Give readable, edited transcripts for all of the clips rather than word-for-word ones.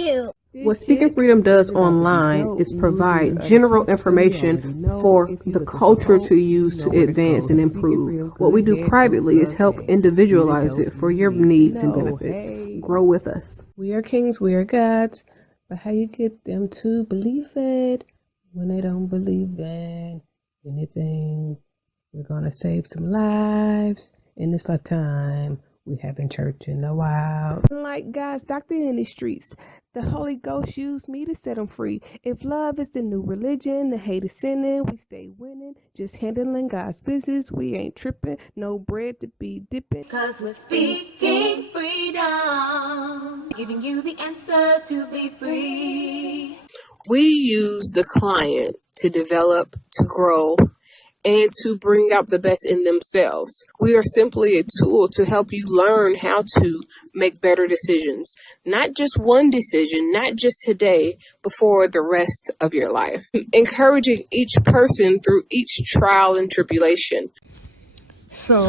you. What Speaking Freedom does online is provide general information for the culture to use to advance and improve. What we do privately is help individualize it for your needs and benefits. Grow with us. We are kings, we are gods, but how you get them to believe it when they don't believe in anything? We're going to save some lives in this lifetime. We haven't church in a while. Like God's doctor in these streets, the Holy Ghost used me to set them free. If love is the new religion, the hate is sinning, we stay winning. Just handling God's business, we ain't tripping. No bread to be dipping. 'Cause we're speaking freedom, giving you the answers to be free. We use the client to develop, to grow, and to bring out the best in themselves. We are simply a tool to help you learn how to make better decisions. Not just one decision, not just today, but for the rest of your life. Encouraging each person through each trial and tribulation. So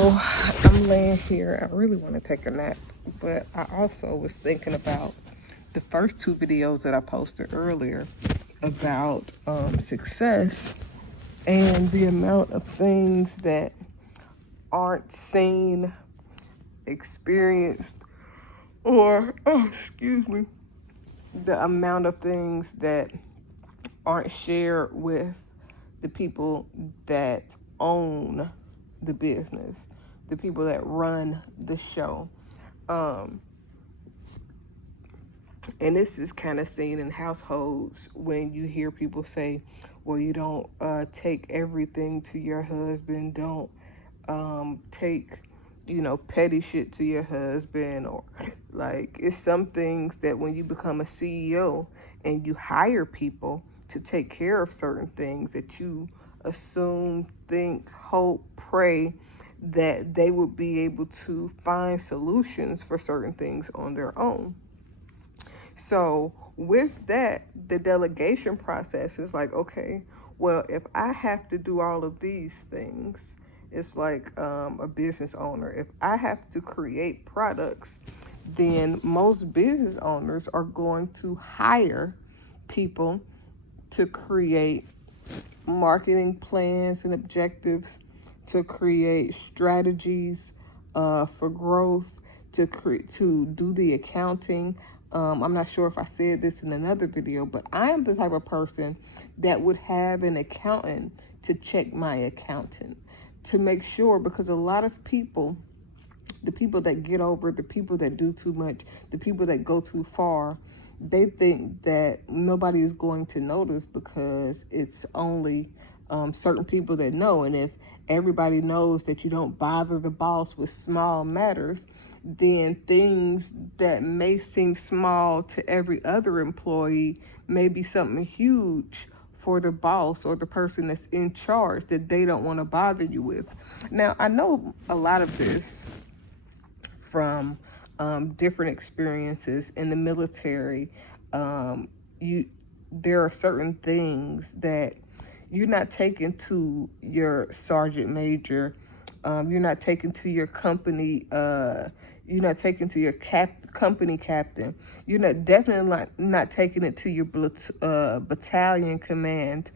I'm laying here. I really want to take a nap, but I also was thinking about the first two videos that I posted earlier about success and the amount of things that aren't seen, experienced, or, the amount of things that aren't shared with the people that own the business, the people that run the show. And this is kind of seen in households when you hear people say, well, you don't take everything to your husband. Don't take, petty shit to your husband. Or like, it's some things that when you become a CEO and you hire people to take care of certain things that you assume, think, hope, pray that they would be able to find solutions for certain things on their own. So with that, the delegation process is like, okay, well, if I have to do all of these things, it's like a business owner. If I have to create products, then most business owners are going to hire people to create marketing plans and objectives, to create strategies for growth, to do the accounting. I'm not sure if I said this in another video, but I am the type of person that would have an accountant to check my accountant to make sure, because a lot of people, the people that get over, the people that do too much, the people that go too far, they think that nobody is going to notice because it's only certain people that know. And if everybody knows that you don't bother the boss with small matters, then things that may seem small to every other employee may be something huge for the boss or the person that's in charge that they don't want to bother you with. Now, I know a lot of this from different experiences in the military. There are certain things that you're not taking to your sergeant major. You're not taking to your company. You're not taking to your company captain. You're definitely not taking it to your battalion command.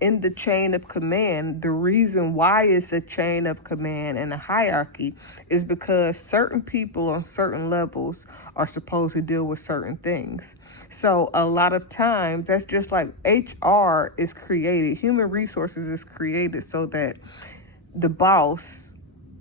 In the chain of command, the reason why it's a chain of command and a hierarchy is because certain people on certain levels are supposed to deal with certain things. So a lot of times, that's just like HR is created, human resources is created so that the boss,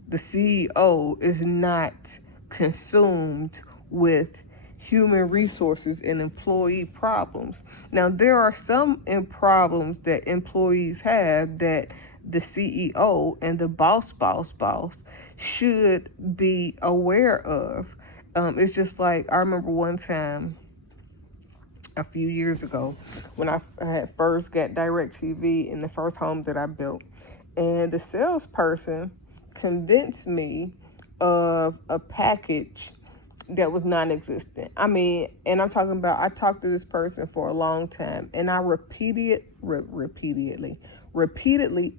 the CEO, is not consumed with human resources and employee problems. Now, there are some problems that employees have that the CEO and the boss should be aware of. It's just like, I remember one time a few years ago when I had first got DirecTV in the first home that I built, and the salesperson convinced me of a package that was non-existent. I mean, and I'm talking about, I talked to this person for a long time, and I repeatedly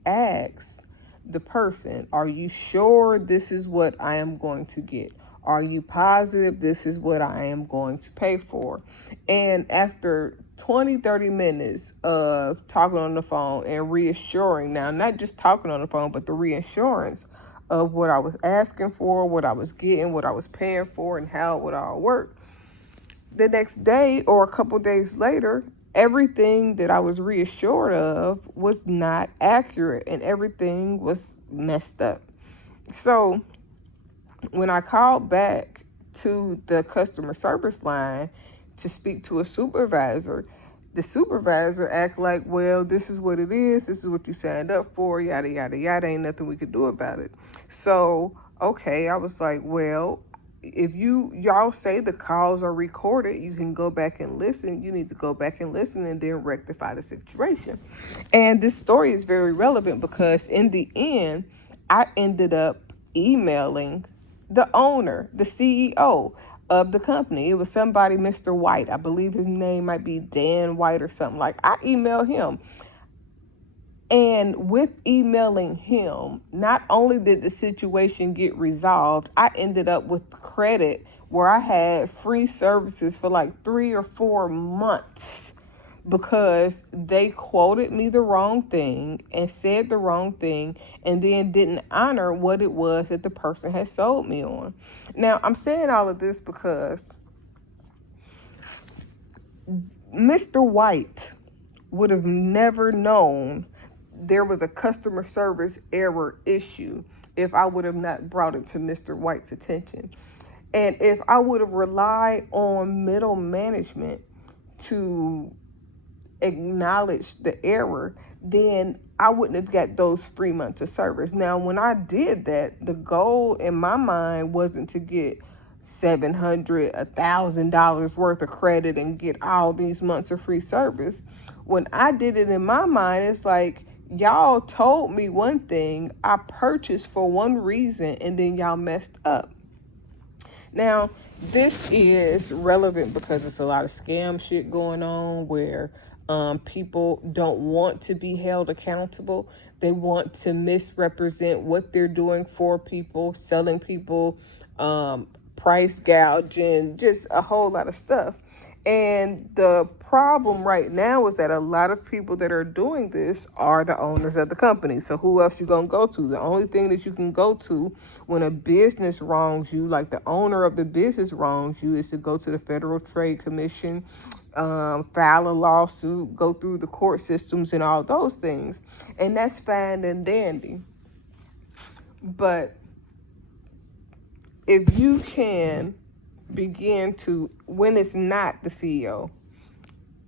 asked the person, are you sure this is what I am going to get? Are you positive this is what I am going to pay for? And after 20-30 minutes of talking on the phone and reassuring, now not just talking on the phone, but the reassurance of what I was asking for, what I was getting, what I was paying for, and how it would all work, the next day or a couple days later, everything that I was reassured of was not accurate and everything was messed up. So when I called back to the customer service line to speak to a supervisor, the supervisor act like, well, this is what it is. This is what you signed up for, yada, yada, yada. Ain't nothing we could do about it. So, okay, I was like, well, if y'all say the calls are recorded, you can go back and listen. You need to go back and listen and then rectify the situation. And this story is very relevant because in the end, I ended up emailing the owner, the CEO of the company. It was somebody, Mr. White. I believe his name might be Dan White or something. Like, I emailed him. And with emailing him, not only did the situation get resolved, I ended up with credit where I had free services for like 3 or 4 months because they quoted me the wrong thing and said the wrong thing and then didn't honor what it was that the person had sold me on. Now, I'm saying all of this because Mr. White would have never known there was a customer service error issue if I would have not brought it to Mr. White's attention. And if I would have relied on middle management to acknowledge the error, then I wouldn't have got those 3 months of service. Now, when I did that, the goal in my mind wasn't to get $700, $1,000 worth of credit and get all these months of free service. When I did it in my mind, it's like, y'all told me one thing, I purchased for one reason, and then y'all messed up. Now, this is relevant because it's a lot of scam shit going on where people don't want to be held accountable. They want to misrepresent what they're doing for people, selling people, price gouging, just a whole lot of stuff. And the problem right now is that a lot of people that are doing this are the owners of the company. So who else you gonna go to? The only thing that you can go to when a business wrongs you, like the owner of the business wrongs you, is to go to the Federal Trade Commission, file a lawsuit, go through the court systems and all those things. And that's fine and dandy. But if you can begin to, when it's not the CEO,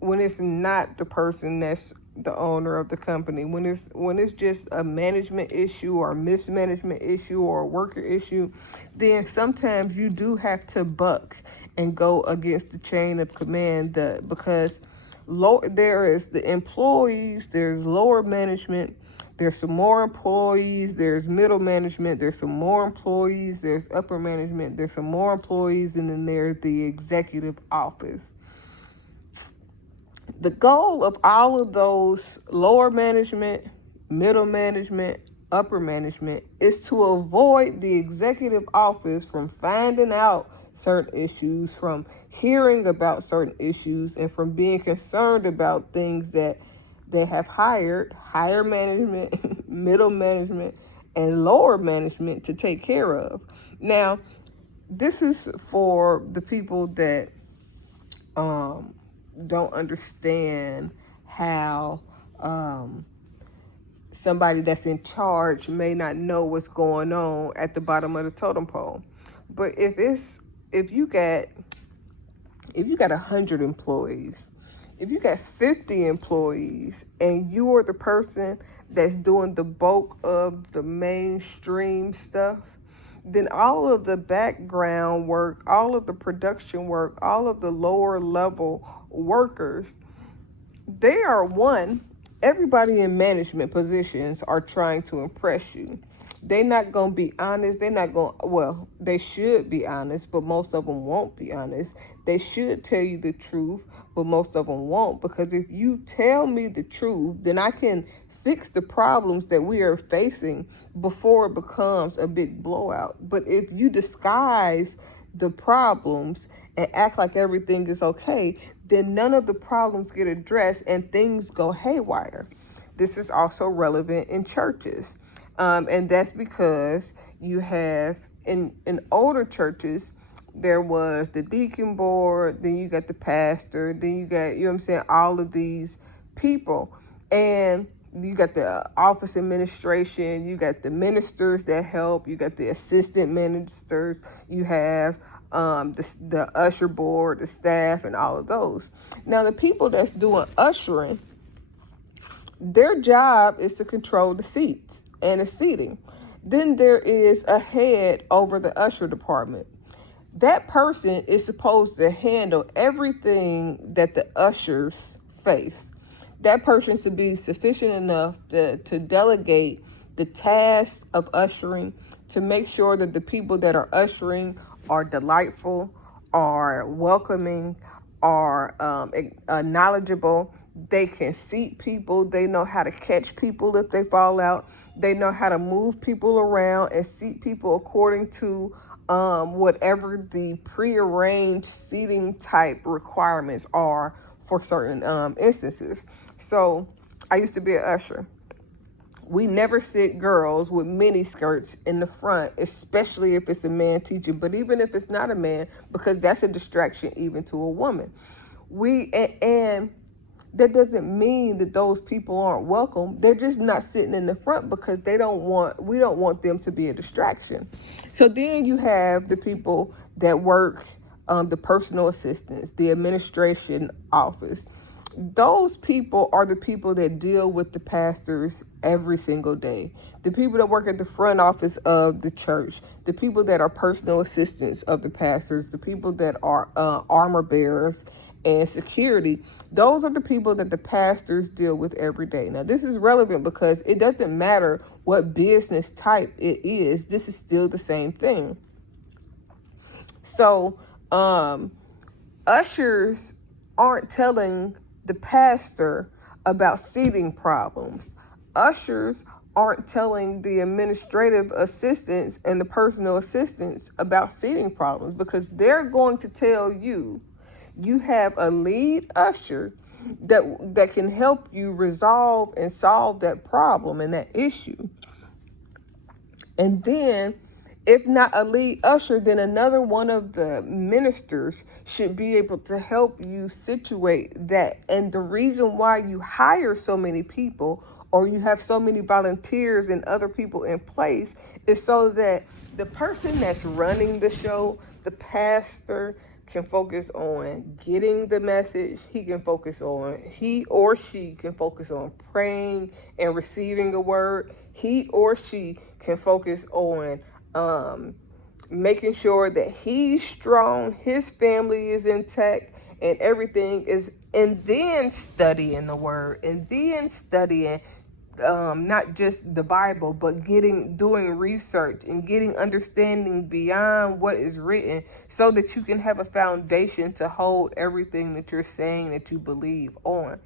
when it's not the person that's the owner of the company, when it's just a management issue or a mismanagement issue or a worker issue, then sometimes you do have to buck and go against the chain of command, because there is the employees, there's lower management, there's some more employees, there's middle management, there's some more employees, there's upper management, there's some more employees, and then there's the executive office. The goal of all of those lower management, middle management, upper management is to avoid the executive office from finding out certain issues, from hearing about certain issues, and from being concerned about things that they have hired higher management, middle management, and lower management to take care of. Now, this is for the people that don't understand how somebody that's in charge may not know what's going on at the bottom of the totem pole. But if you got 100 employees, if you got 50 employees, and you are the person that's doing the bulk of the mainstream stuff, then all of the background work, all of the production work, all of the lower level workers, they are everybody in management positions are trying to impress you. They're not going to be honest. They should be honest, but most of them won't be honest. They should tell you the truth, but most of them won't, because if you tell me the truth, then I can fix the problems that we are facing before it becomes a big blowout. But if you disguise the problems and act like everything is okay, then none of the problems get addressed and things go haywire. This is also relevant in churches. And that's because you have in older churches, there was the deacon board, then you got the pastor, then you got, you know what I'm saying, all of these people. And you got the office administration, you got the ministers that help, you got the assistant ministers, you have the usher board, the staff, and all of those. Now, the people that's doing ushering, their job is to control the seats and the seating. Then there is a head over the usher department. That person is supposed to handle everything that the ushers face. That person should be sufficient enough to delegate the task of ushering, to make sure that the people that are ushering are delightful, are welcoming, are knowledgeable. They can seat people. They know how to catch people if they fall out. They know how to move people around and seat people according to whatever the prearranged seating type requirements are for certain instances. So I used to be an usher. We never sit girls with mini skirts in the front, especially if it's a man teaching, but even if it's not a man, because that's a distraction even to a woman. And that doesn't mean that those people aren't welcome. They're just not sitting in the front because we don't want them to be a distraction. So then you have the people that work, the personal assistants, the administration office. Those people are the people that deal with the pastors every single day. The people that work at the front office of the church, the people that are personal assistants of the pastors, the people that are armor bearers and security. Those are the people that the pastors deal with every day. Now, this is relevant because it doesn't matter what business type it is. This is still the same thing. So, ushers aren't telling the pastor about seating problems. Ushers aren't telling the administrative assistants and the personal assistants about seating problems, because they're going to tell you have a lead usher that can help you resolve and solve that problem and that issue. And then, if not a lead usher, then another one of the ministers should be able to help you situate that. And the reason why you hire so many people, or you have so many volunteers and other people in place, is so that the person that's running the show, the pastor, can focus on getting the message. He or she can focus on praying and receiving a word. He or she can focus on making sure that he's strong, his family is intact, and everything is, and then studying the word, and then studying not just the Bible, but doing research and getting understanding beyond what is written, so that you can have a foundation to hold everything that you're saying that you believe on.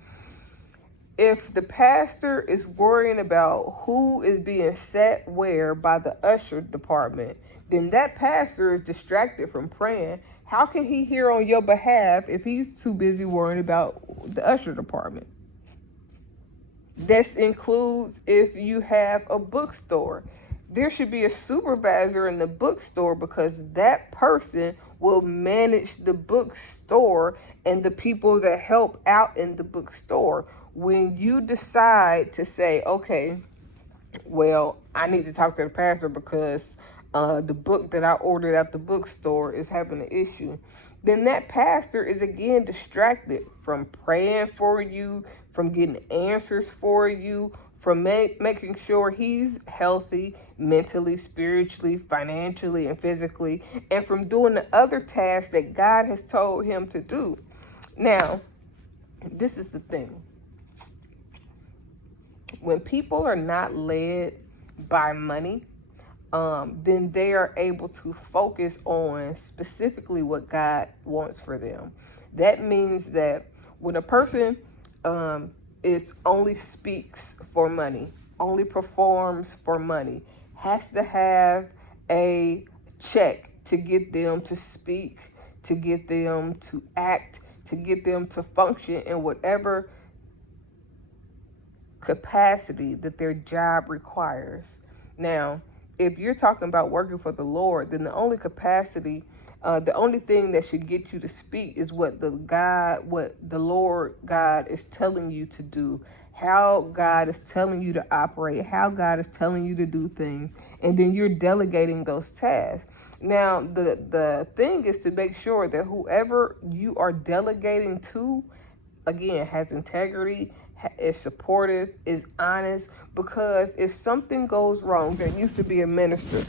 If the pastor is worrying about who is being sat where by the usher department, then that pastor is distracted from praying. How can he hear on your behalf if he's too busy worrying about the usher department? This includes if you have a bookstore. There should be a supervisor in the bookstore, because that person will manage the bookstore and the people that help out in the bookstore. When you decide to say, okay, well, I need to talk to the pastor because the book that I ordered at the bookstore is having an issue, then that pastor is again distracted from praying for you, from getting answers for you, from making sure he's healthy mentally, spiritually, financially, and physically, and from doing the other tasks that God has told him to do. Now, this is the thing. When people are not led by money, then they are able to focus on specifically what God wants for them. That means that when a person only speaks for money, only performs for money, has to have a check to get them to speak, to get them to act, to get them to function in whatever capacity that their job requires. Now, if you're talking about working for the Lord, then the only capacity, the only thing that should get you to speak is what the Lord God is telling you to do, how God is telling you to operate, how God is telling you to do things, and then you're delegating those tasks. Now, the thing is to make sure that whoever you are delegating to, again, has integrity, is supportive, is honest, because if something goes wrong, there used to be a minister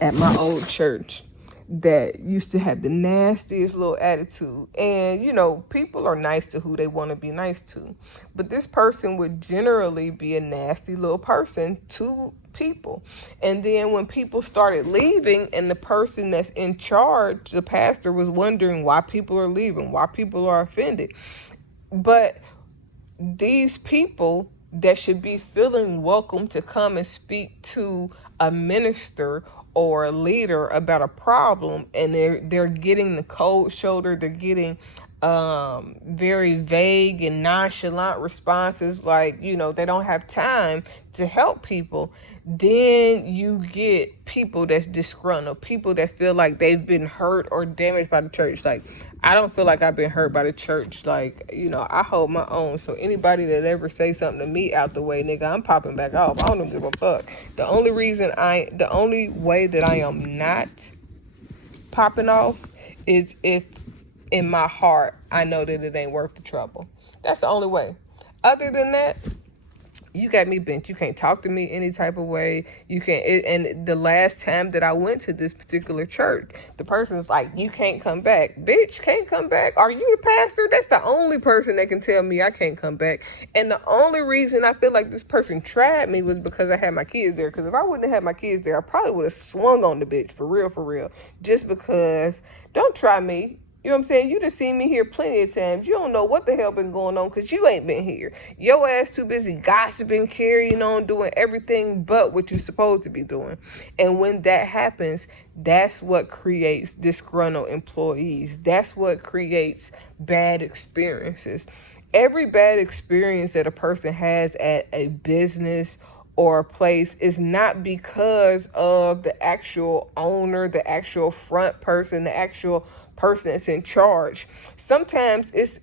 at my old church that used to have the nastiest little attitude. And, people are nice to who they want to be nice to. But this person would generally be a nasty little person to people. And then when people started leaving and the person that's in charge, the pastor, was wondering why people are leaving, why people are offended. But these people that should be feeling welcome to come and speak to a minister or a leader about a problem, and they're getting the cold shoulder, they're getting very vague and nonchalant responses, like, they don't have time to help people. Then you get people that's disgruntled, people that feel like they've been hurt or damaged by the church. Like, I don't feel like I've been hurt by the church. Like, I hold my own. So anybody that ever say something to me out the way, nigga, I'm popping back off. I don't give a fuck. The only way that I am not popping off is if in my heart I know that it ain't worth the trouble. That's the only way. Other than that, you got me bent. You can't talk to me any type of way. You can't. And the last time that I went to this particular church, the person's like, "You can't come back, bitch. Can't come back. Are you the pastor?" That's the only person that can tell me I can't come back. And the only reason I feel like this person tried me was because I had my kids there. Because if I wouldn't have had my kids there, I probably would have swung on the bitch for real. Just because. Don't try me. You know what I'm saying? You done seen me here plenty of times. You don't know what the hell been going on because you ain't been here. Your ass too busy gossiping, carrying on, doing everything but what you're supposed to be doing. And when that happens, that's what creates disgruntled employees. That's what creates bad experiences. Every bad experience that a person has at a business or a place is not because of the actual owner, the actual front person, the actual person that's in charge. Sometimes it's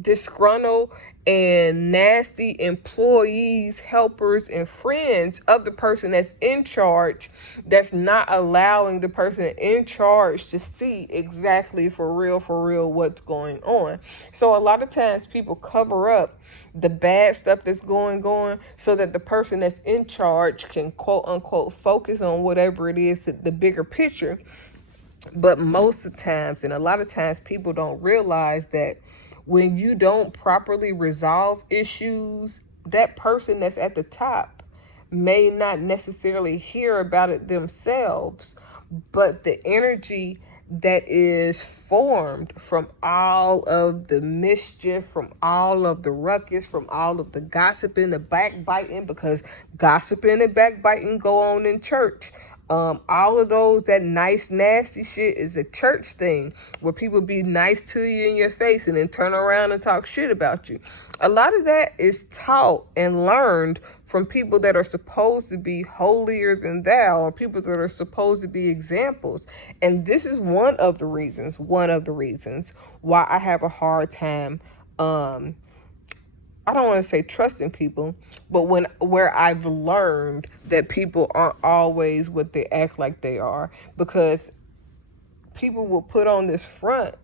disgruntled and nasty employees, helpers, and friends of the person that's in charge that's not allowing the person in charge to see exactly for real what's going on. So a lot of times people cover up the bad stuff that's going on so that the person that's in charge can quote unquote focus on whatever it is, the bigger picture. But most of the times, and a lot of times, people don't realize that when you don't properly resolve issues, that person that's at the top may not necessarily hear about it themselves, but the energy that is formed from all of the mischief, from all of the ruckus, from all of the gossiping, the backbiting, because gossiping and backbiting go on in church. All of those, that nice, nasty shit is a church thing where people be nice to you in your face and then turn around and talk shit about you. A lot of that is taught and learned from people that are supposed to be holier than thou, or people that are supposed to be examples. And this is one of the reasons why I have a hard time, I don't want to say trusting people, but where I've learned that people aren't always what they act like they are, because people will put on this front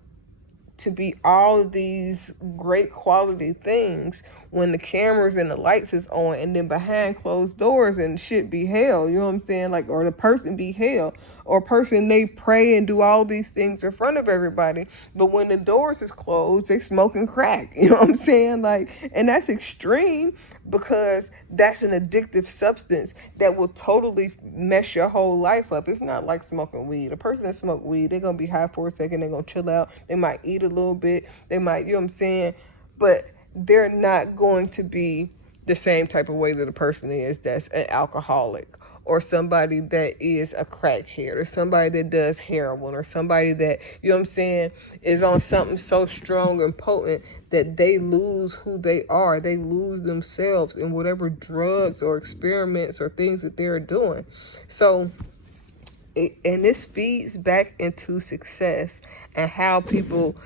to be all of these great quality things when the cameras and the lights is on, and then behind closed doors and shit be hell, you know what I'm saying? Like, or the person be hell, or person, they pray and do all these things in front of everybody, but when the doors is closed, they smoking crack, you know what I'm saying? Like, and that's extreme, because that's an addictive substance that will totally mess your whole life up. It's not like smoking weed. A person that smoke weed, they're gonna be high for a second, they're gonna chill out, they might eat a little bit, they might, you know what I'm saying? But they're not going to be the same type of way that a person is that's an alcoholic, or somebody that is a crackhead, or somebody that does heroin, or somebody that, you know what I'm saying, is on something so strong and potent that they lose who they are. They lose themselves in whatever drugs or experiments or things that they're doing. So, and this feeds back into success and how people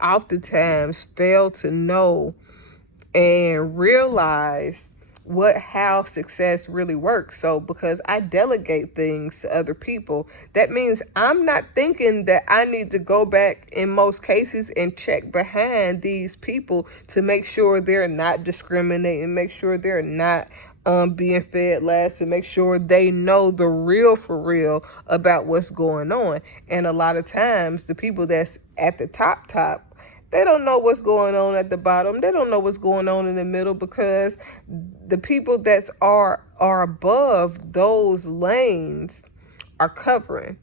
oftentimes fail to know and realize how success really works. So because I delegate things to other people, that means I'm not thinking that I need to go back in most cases and check behind these people to make sure they're not discriminating, make sure they're not being fed last, to make sure they know the real for real about what's going on. And a lot of times the people that's at the top, they don't know what's going on at the bottom. They don't know what's going on in the middle, because the people that are above those lanes are covering.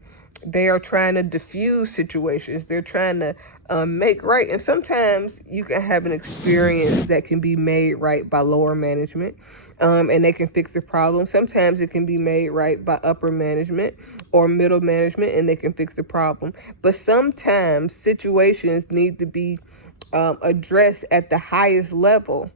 They are trying to diffuse situations. They're trying to make right. And sometimes you can have an experience that can be made right by lower management, and they can fix the problem. Sometimes it can be made right by upper management or middle management, and they can fix the problem. But sometimes situations need to be addressed at the highest level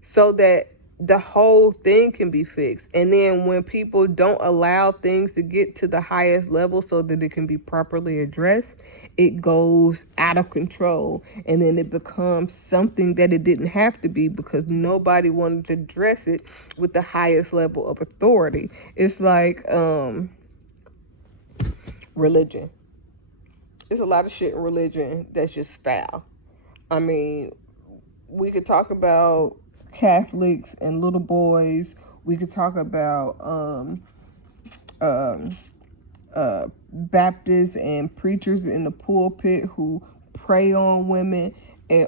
so that the whole thing can be fixed. And then when people don't allow things to get to the highest level so that it can be properly addressed, it goes out of control. And then it becomes something that it didn't have to be, because nobody wanted to address it with the highest level of authority. It's like religion. There's a lot of shit in religion that's just foul. I mean, we could talk about Catholics and little boys. We could talk about Baptists and preachers in the pulpit who prey on women,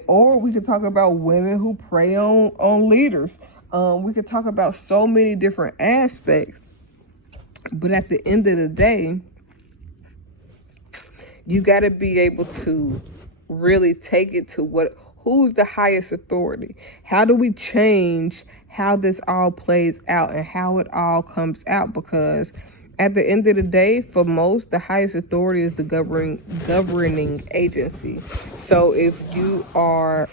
or we could talk about women who prey on leaders. We could talk about so many different aspects, but at the end of the day, you got to be able to really take it to who's the highest authority? How do we change how this all plays out and how it all comes out? Because at the end of the day, for most, the highest authority is the governing agency. So if you are,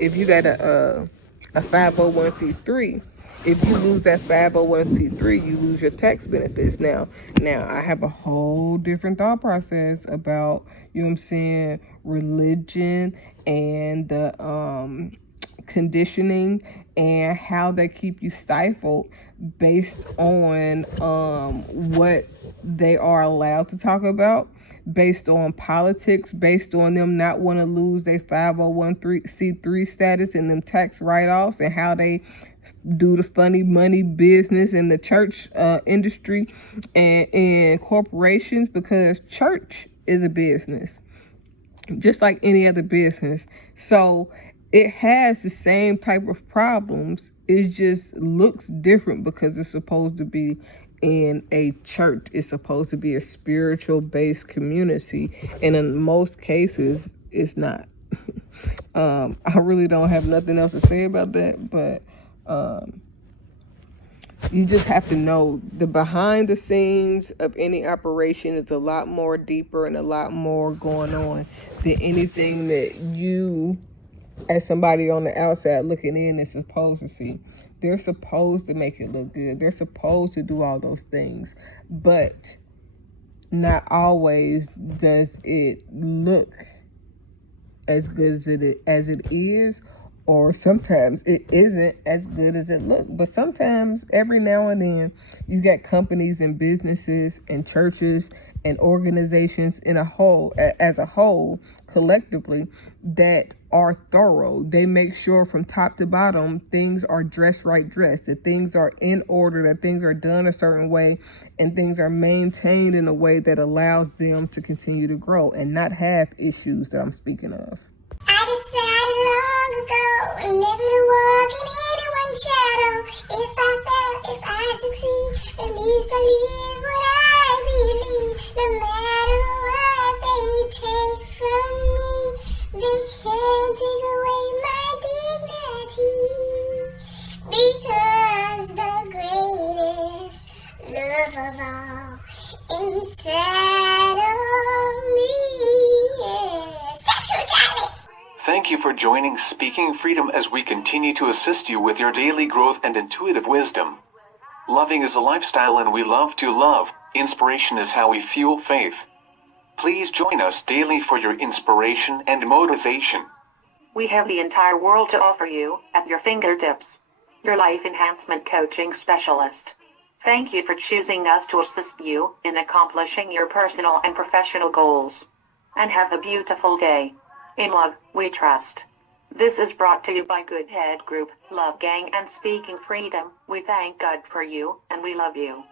if you got a 501c3, if you lose that 501c3, you lose your tax benefits. Now I have a whole different thought process about, you know what I'm saying, religion and the conditioning and how they keep you stifled based on what they are allowed to talk about, based on politics, based on them not want to lose their 501c3 status and them tax write-offs, and how they do the funny money business in the church industry and corporations, because church is a business just like any other business. So it has the same type of problems. It just looks different because it's supposed to be in a church. It's supposed to be a spiritual based community, and in most cases it's not. I really don't have nothing else to say about that, but you just have to know the behind the scenes of any operation is a lot more deeper and a lot more going on than anything that you, as somebody on the outside looking in, is supposed to see. They're supposed to make it look good. They're supposed to do all those things, but not always does it look as good as it is, or sometimes it isn't as good as it looks. But sometimes, every now and then, you got companies and businesses and churches and organizations as a whole, collectively, that are thorough. They make sure from top to bottom things are dressed, that things are in order, that things are done a certain way, and things are maintained in a way that allows them to continue to grow and not have issues that I'm speaking of. I decided long ago never to walk in anyone's shadow. If I fail, if I succeed, at least I live what I believe. No matter what they take from me, they can't take away inside of me. Yeah. Sexual chocolate. Thank you for joining Speaking Freedom as we continue to assist you with your daily growth and intuitive wisdom. Loving is a lifestyle and we love to love. Inspiration is how we fuel faith. Please join us daily for your inspiration and motivation. We have the entire world to offer you at your fingertips. Your life enhancement coaching specialist. Thank you for choosing us to assist you in accomplishing your personal and professional goals. And have a beautiful day. In love, we trust. This is brought to you by Good Head Group, Love Gang and Speaking Freedom. We thank God for you, and we love you.